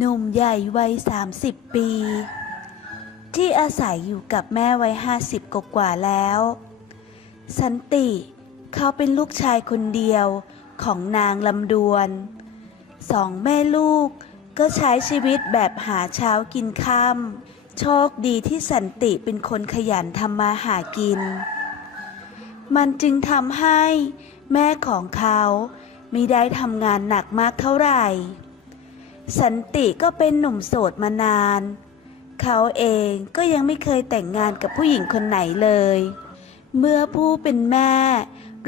หนุ่มใหญ่วัย 30 ปี ที่อาศัยอยู่กับแม่วัย 50กว่าแล้ว สันติเขาเป็นลูกชายคนเดียวของนางลำดวน สองแม่ลูกก็ใช้ชีวิตแบบหาเช้ากินค่ำโชคดีที่สันติเป็นคนขยันทำมาหากิน มันจึงทำให้แม่ของเขาไม่ได้ทำงานหนักมากเท่าไหร่ สันติก็เป็นหนุ่มโสดมานาน เขาเองก็ยังไม่เคยแต่งงานกับผู้หญิงคนไหนเลย เมื่อผู้เป็นแม่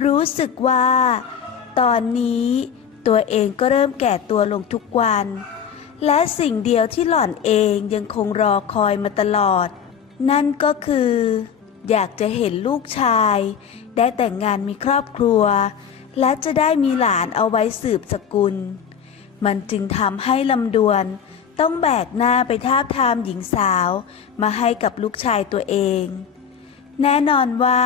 รู้สึกว่า ตอนนี้ตัวเองก็เริ่มแก่ตัวลงทุกวัน และสิ่งเดียวที่หล่อนเองยังคงรอคอยมาตลอด นั่นก็คือ อยากจะเห็นลูกชาย ได้แต่งงานมีครอบครัว และจะได้มีหลานเอาไว้สืบสกุล มันจึงทำให้ลำดวน ต้องแบกหน้าไปทาบทามหญิงสาว มาให้กับลูกชายตัวเอง แน่นอนว่า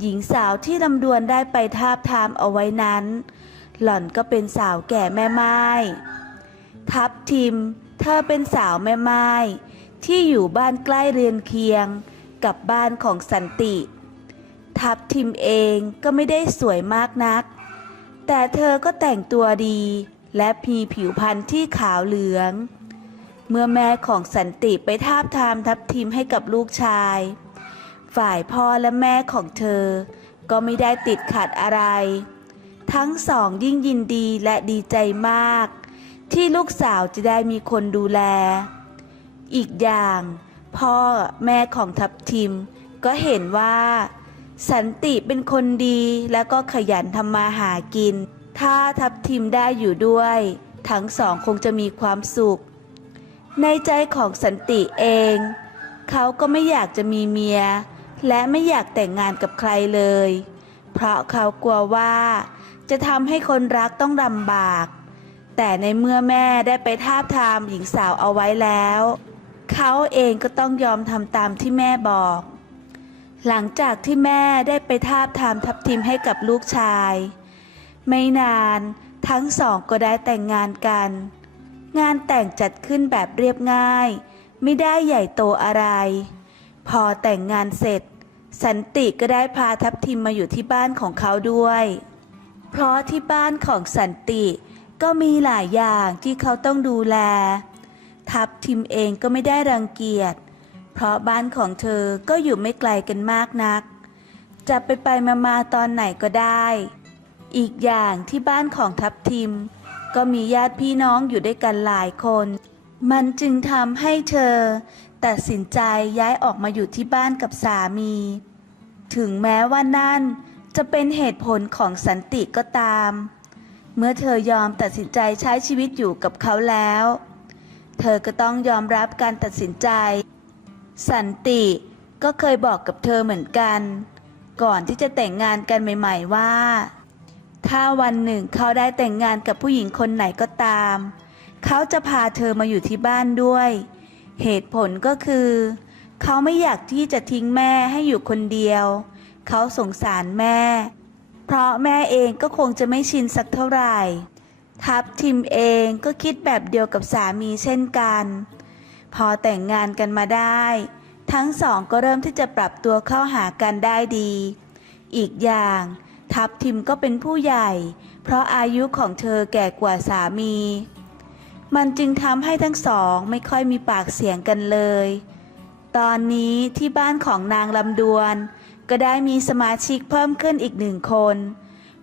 หญิงสาวที่ลำดวนได้ไปทาบทามเอาไว้นั้น หล่อนก็เป็นสาวแก่แม่ไม้ทับทิม เธอเป็นสาวแม่ไม้ที่อยู่บ้านใกล้เรือนเคียงกับบ้านของสันติ ทับทิมเองก็ไม่ได้สวยมากนัก แต่เธอก็แต่งตัวดี และมีผิวพรรณที่ขาวเหลือง เมื่อแม่ของสันติไปทาบทามทับทิมให้กับลูกชาย ฝ่ายพ่อและแม่ของเธอ ก็ไม่ได้ติดขัดอะไร ทั้งสองยิ่งยินดีและดีใจมาก ที่ลูกสาวจะได้มีคนดูแล อีกอย่าง พ่อแม่ของทับทิม ก็เห็นว่า สันติเป็นคนดีและก็ขยันทำมาหากิน ถ้าทับทิมได้อยู่ด้วย ทั้งสองคงจะมีความสุข ในใจของสันติเอง เขาก็ไม่อยากจะมีเมีย และไม่อยากแต่งงานกับใครเลย เพราะเขากลัวว่า จะทำให้คนรักต้องลำบาก แต่ในเมื่อแม่ได้ไปทาบทามหญิงสาวเอาไว้แล้ว เขาเองก็ต้องยอมทำตามที่แม่บอก หลังจากที่แม่ได้ไปทาบทามทับทิมให้กับลูกชาย ไม่นานทั้งสองก็ได้แต่งงานกัน งานแต่งจัดขึ้นแบบเรียบง่าย ไม่ได้ใหญ่โตอะไร พอแต่งงานเสร็จ สันติก็ได้พาทับทิมมาอยู่ที่บ้านของเขาด้วย เพราะที่บ้านของสันติก็มีหลายอย่างที่เขาต้องดูแล ทับทิมเองก็ไม่ได้รังเกียจ เพราะบ้านของเธอก็อยู่ไม่ไกลกันมากนัก จะไปไปมามาตอนไหนก็ได้ อีกอย่างที่บ้านของทับทิม ก็มีญาติพี่น้องอยู่ด้วยกันหลายคน มันจึงทำให้เธอ ตัดสินใจย้ายออกมาอยู่ที่บ้านกับสามี ถึงแม้ว่านั่นจะเป็นเหตุผลของสันติก็ตาม เมื่อเธอยอมตัดสินใจใช้ชีวิตอยู่กับเขาแล้ว เธอก็ต้องยอมรับการตัดสินใจ สันติก็เคยบอกกับเธอเหมือนกัน ก่อนที่จะแต่งงานกันใหม่ ๆว่า ถ้าวันหนึ่งเขาได้แต่งงานกับผู้หญิงคนไหนก็ตาม เขาจะพาเธอมาอยู่ที่บ้านด้วย เหตุผลก็คือ เขาไม่อยากที่จะทิ้งแม่ให้อยู่คนเดียว เขาสงสารแม่ เพราะแม่เองก็คงจะไม่ชินสักเท่าไหร่ ทับทิมเองก็คิดแบบเดียวกับสามีเช่นกัน พอแต่งงานกันมาได้ ทั้งสองก็เริ่มที่จะปรับตัวเข้าหากันได้ดี อีกอย่าง ทับทิมก็เป็นผู้ใหญ่ เพราะอายุของเธอแก่กว่าสามี มันจึงทำให้ทั้งสองไม่ค่อยมีปากเสียงกันเลย ตอนนี้ที่บ้านของนางลำดวน ก็ได้มีสมาชิกเพิ่มขึ้นอีกหนึ่งคน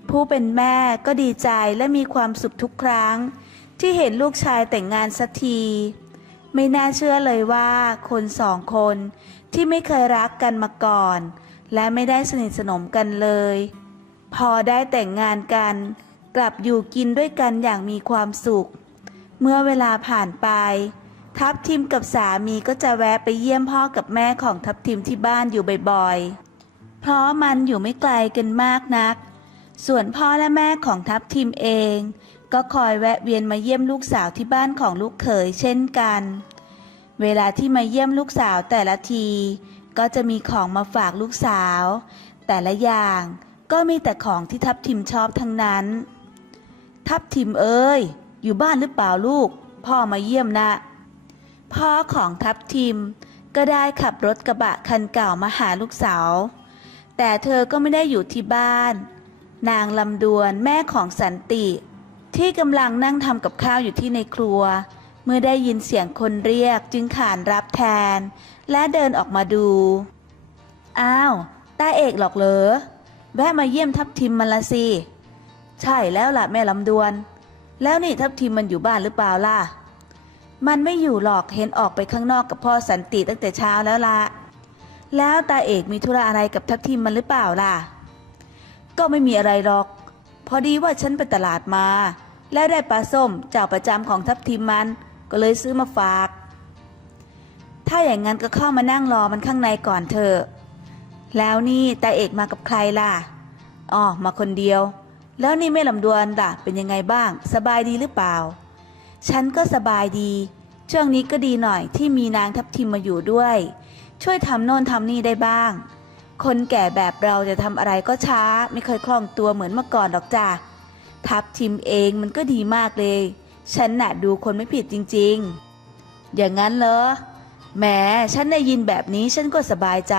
ผู้เป็นแม่ก็ดีใจและมีความสุขทุกครั้ง ที่เห็นลูกชายแต่งงานสักที ไม่น่าเชื่อเลยว่าคนสองคนที่ไม่เคยรักกันมาก่อน และไม่ได้สนิทสนมกันเลย พอได้แต่งงานกัน กลับอยู่กินด้วยกันอย่างมีความสุข เมื่อเวลาผ่านไป ทัพทิมกับสามีก็จะแวะไปเยี่ยมพ่อกับแม่ของทัพทิมที่บ้านอยู่บ่อยๆ เพราะมันอยู่ไม่ไกลกันมากนัก ส่วนพ่อและแม่ของทัพทิมเอง ก็คอยแวะเวียนมาเยี่ยมลูกสาวที่บ้านของลูกเขยเช่นกัน เวลาที่มาเยี่ยมลูกสาวแต่ละที ก็จะมีของมาฝากลูกสาว แต่ละอย่าง ก็มีแต่ของที่ทัพทิมชอบทั้งนั้น ทัพทิมเอ้ย อยู่บ้านหรือเปล่าลูก พ่อมาเยี่ยมนะ พ่อของทัพทิมก็ได้ขับรถกระบะคันเก่ามาหาลูกสาว แต่เธอก็ไม่ได้อยู่ที่บ้าน นางลำดวนแม่ของสันติ ที่กำลังนั่งทำกับข้าวอยู่ที่ในครัว เมื่อได้ยินเสียงคนเรียกจึงขานรับแทน และเดินออกมาดู อ้าว ตาเอกหรอกเหรอ แวะมาเยี่ยมทัพทิมมันละสิใช่แล้วล่ะแม่ลำดวน แล้วนี่ทัพทิมมันอยู่บ้านหรือเปล่าล่ะ มันไม่อยู่หรอกเห็นออกไปข้างนอกกับพ่อสันติตั้งแต่เช้าแล้วล่ะ แล้วตาเอกมีธุระอะไรกับทัพทิมมันหรือเปล่าล่ะ ก็ไม่มีอะไรหรอก พอดีว่าฉันไปตลาดมา แล้วได้ปลาส้มเจ้าประจำของทัพทิมมัน ก็เลยซื้อมาฝาก ถ้าอย่างนั้นก็เข้ามานั่งรอมันข้างในก่อนเถอะ แล้วนี่ตาเอกมากับใครล่ะ อ๋อ มาคนเดียว แล้วนี่แม่ลำดวนล่ะ เป็นยังไงบ้าง สบายดีหรือเปล่า ฉันก็สบายดี ช่วงนี้ก็ดีหน่อยที่มีนางทัพทิมมาอยู่ด้วย ช่วยทำโน่นทำนี่ได้บ้าง คนแก่แบบเราจะทำอะไรก็ช้า ไม่เคยคล่องตัวเหมือนเมื่อก่อนหรอกจ้ะ ทัพทิมเองมันก็ดีมากเลย ฉันน่ะดูคนไม่ผิดจริง ๆ อย่างนั้นเหรอ แหม ฉันได้ยินแบบนี้ฉันก็สบายใจ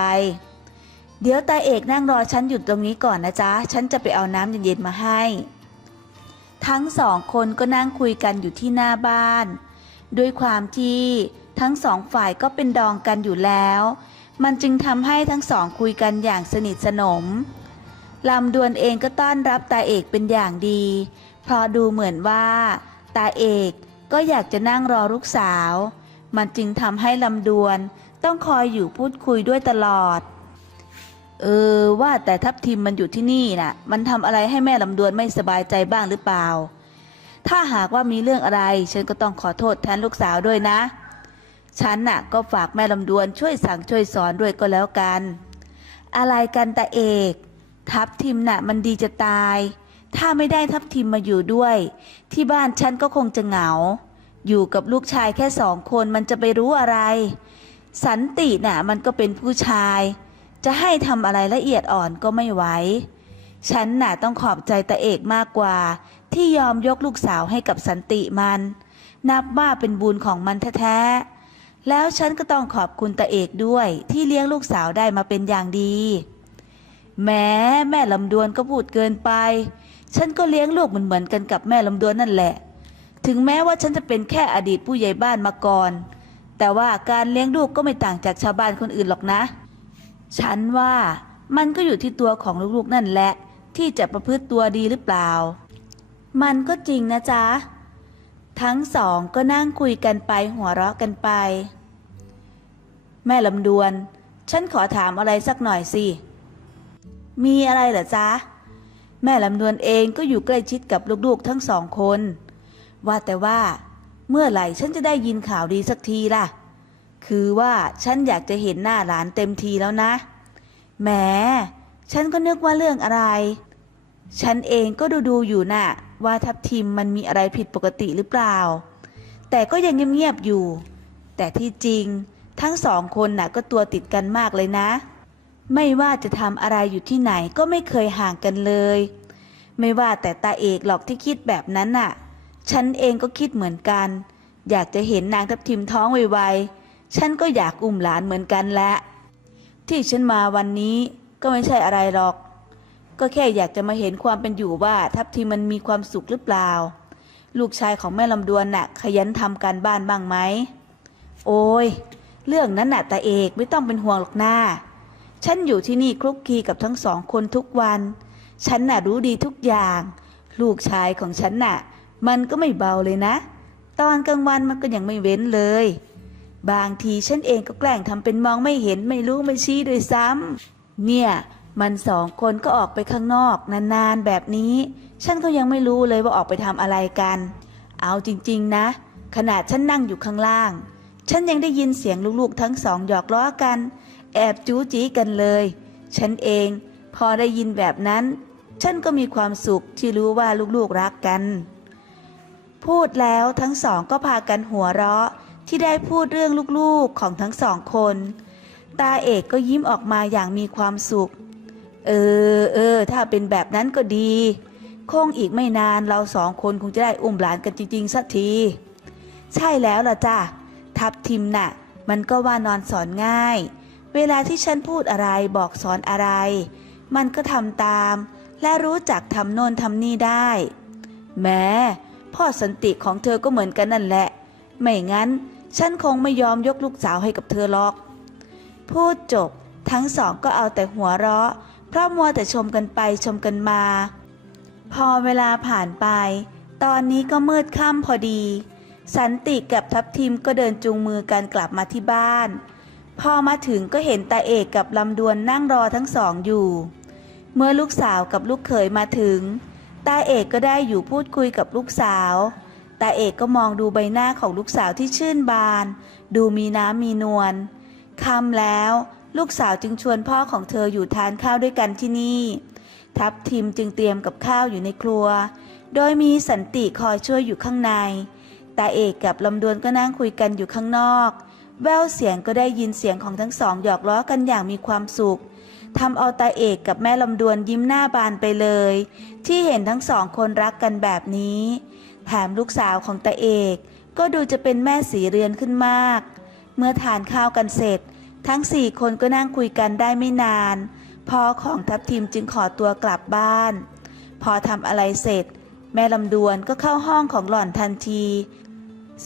เดี๋ยวตาเอกนั่งรอฉันอยู่ตรงนี้ก่อนนะจ๊ะ ฉันจะไปเอาน้ำเย็นๆมาให้ ทั้งสองคนก็นั่งคุยกันอยู่ที่หน้าบ้าน ด้วยความที่ทั้งสองฝ่ายก็เป็นดองกันอยู่แล้ว มันจึงทำให้ทั้งสองคุยกันอย่างสนิทสนมลำดวนเองก็ต้อนรับตาเอกเป็นอย่างดี เพราะดูเหมือนว่า ตาเอกก็อยากจะนั่งรอลูกสาว มันจึงทำให้ลำดวนต้องคอยอยู่พูดคุยด้วยตลอด เออว่าแต่ทัพทิมมันอยู่ที่นี่น่ะ มันทำอะไรให้แม่ลำดวนไม่สบายใจบ้างหรือเปล่า ถ้าหากว่ามีเรื่องอะไร ฉันก็ต้องขอโทษแทนลูกสาวด้วยนะ ฉันน่ะ ก็ฝากแม่ลำดวนช่วยสั่งช่วยสอนด้วยก็แล้วกัน อะไรกันตาเอก ทัพทิมน่ะ มันดีจะตาย ถ้าไม่ได้ทัพทิมมาอยู่ด้วย ที่บ้านฉันก็คงจะเหงา อยู่กับลูกชายแค่สองคนมันจะไปรู้อะไร สันติน่ะ มันก็เป็นผู้ชาย จะให้ทำอะไรละเอียดอ่อนก็ไม่ไหวฉันน่ะต้องขอบใจตาเอกมากกว่า ที่ยอมยกลูกสาวให้กับสันติมัน นับว่าเป็นบุญของมันแท้ๆแล้วฉันก็ต้องขอบคุณตาเอกด้วยที่เลี้ยงลูกสาวได้มาเป็นอย่างดี แม้แม่ลำดวนก็พูดเกินไป ฉันก็เลี้ยงลูกเหมือนเหมือนๆกันกับแม่ลำดวนนั่นแหละ ถึงแม้ว่าฉันจะเป็นแค่อดีตผู้ใหญ่บ้านมาก่อน แต่ว่าการเลี้ยงลูกก็ไม่ต่างจากชาวบ้านคนอื่นหรอกนะ ฉันว่ามันก็อยู่ที่ตัวของลูกๆนั่นแหละ ที่จะประพฤติตัวดีหรือเปล่า มันก็จริงนะจ๊ะ ทั้งสองก็นั่งคุยกันไปหัวเราะกันไป แม่ลำดวน ฉันขอถามอะไรสักหน่อยสิ มีอะไรเหรอจ๊ะ แม่ลำดวนเองก็อยู่ใกล้ชิดกับลูกๆทั้งสองคน ว่าแต่ว่า เมื่อไหร่ฉันจะได้ยินข่าวดีสักทีล่ะ คือว่าฉันอยากจะเห็นหน้าหลานเต็มทีแล้วนะ แหม ฉันก็นึกว่าเรื่องอะไร ฉันเองก็ดูดูอยู่น่ะ ว่าทัพทิมมันมีอะไรผิดปกติหรือเปล่า แต่ก็ยังเงียบๆอยู่ แต่ที่จริงทั้งสองคนน่ะก็ตัวติดกันมากเลยนะ ไม่ว่าจะทำอะไรอยู่ที่ไหนก็ไม่เคยห่างกันเลย ไม่ว่าแต่ตาเอกหรอกที่คิดแบบนั้นน่ะ ฉันเองก็คิดเหมือนกัน อยากจะเห็นนางทัพทิมท้องไวๆ ฉันก็อยากอุ้มหลานเหมือนกันแหละ ที่ฉันมาวันนี้ก็ไม่ใช่อะไรหรอก ก็แค่อยากจะมาเห็นความเป็นอยู่ว่าทัพทิมมันมีความสุขหรือเปล่า ลูกชายของแม่ลำดวนน่ะ ขยันทำการบ้านบ้างไหม โอ้ย เรื่องนั้นน่ะตาเอกไม่ต้องเป็นห่วงหรอกหน้า ฉันอยู่ที่นี่คลุกคลีกับทั้งสองคนทุกวัน ฉันน่ะรู้ดีทุกอย่าง ลูกชายของฉันน่ะ มันก็ไม่เบาเลยนะ ตอนกลางวันมันก็ยังไม่เว้นเลย บางทีฉันเองก็แกล้งทำเป็นมองไม่เห็นไม่รู้ไม่ชี้ด้วยซ้ำเนี่ยมันสองคนก็ออกไปข้างนอกนานๆแบบนี้ ฉันก็ยังไม่รู้เลยว่าออกไปทำอะไรกัน เอาจริงๆนะ ขนาดฉันนั่งอยู่ข้างล่าง ฉันยังได้ยินเสียงลูกๆทั้งสองหยอกล้อกัน แอบจู้จี้กันเลย ฉันเองพอได้ยินแบบนั้น ฉันก็มีความสุขที่รู้ว่าลูกๆรักกัน พูดแล้วทั้งสองก็พากันหัวเราะ ที่ได้พูดเรื่องลูกๆของทั้งสองคน ตาเอกก็ยิ้มออกมาอย่างมีความสุข เออเออ ถ้าเป็นแบบนั้นก็ดี คงอีกไม่นานเราสองคนคงจะได้อุ้มหลานกันจริงๆสักที ใช่แล้วล่ะจ้ะ ทับทิมน่ะ มันก็ว่านอนสอนง่าย เวลาที่ฉันพูดอะไรบอกสอนอะไร มันก็ทำตาม และรู้จักทำโน่นทำนี่ได้ แม้พ่อสันติของเธอก็เหมือนกันนั่นแหละ ไม่งั้น ฉันคงไม่ยอมยกลูกสาวให้กับเธอหรอก พูดจบ ทั้งสองก็เอาแต่หัวเราะ เพราะมัวแต่ชมกันไปชมกันมา พอเวลาผ่านไป ตอนนี้ก็มืดค่ำพอดี สันติกับทัพทิมก็เดินจูงมือกันกลับมาที่บ้าน พอมาถึงก็เห็นตาเอกกับลำดวนนั่งรอทั้งสองอยู่ เมื่อลูกสาวกับลูกเขยมาถึงตาเอกก็ได้อยู่พูดคุยกับลูกสาว ตาเอกก็มองดูใบหน้าของลูกสาวที่ชื่นบาน ดูมีน้ำมีนวลค่ำแล้วลูกสาวจึงชวนพ่อของเธออยู่ทานข้าวด้วยกันที่นี่ ทัพทิมจึงเตรียมกับข้าวอยู่ในครัว โดยมีสันติคอยช่วยอยู่ข้างใน ตาเอกกับลำดวนก็นั่งคุยกันอยู่ข้างนอก แววเสียงก็ได้ยินเสียงของทั้งสองหยอกล้อกันอย่างมีความสุข ทำเอาตาเอกกับแม่ลำดวนยิ้มหน้าบานไปเลย ที่เห็นทั้งสองคนรักกันแบบนี้ แถมลูกสาวของตาเอกก็ดูจะเป็นแม่สีเรือนขึ้นมาก เมื่อทานข้าวกันเสร็จ ทั้งสี่คนก็นั่งคุยกันได้ไม่นานพ่อของทัพทีมจึงขอตัวกลับบ้าน พอทำอะไรเสร็จ แม่ลำดวนก็เข้าห้องของหล่อนทันที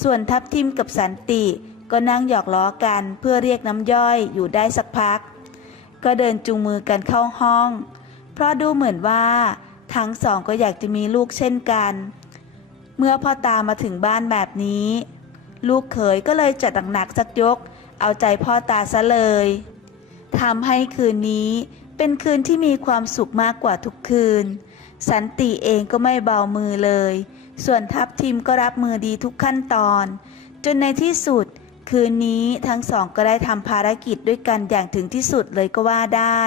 ส่วนทัพทิมกับสันติก็นั่งหยอกล้อกันเพื่อเรียกน้ำย่อยอยู่ได้สักพัก ก็เดินจูงมือกันเข้าห้อง เพราะดูเหมือนว่าทั้งสองก็อยากจะมีลูกเช่นกัน เมื่อพ่อตามาถึงบ้านแบบนี้ ลูกเขยก็เลยจัดหนักสักยก เอาใจพ่อตาซะเลยทำให้คืนนี้เป็นคืนที่มีความสุขมากกว่าทุกคืน สันติเองก็ไม่เบามือเลย ส่วนทัพทีมก็รับมือดีทุกขั้นตอน จนในที่สุด คืนนี้ทั้งสองก็ได้ทำภารกิจด้วยกันอย่างถึงที่สุดเลยก็ว่าได้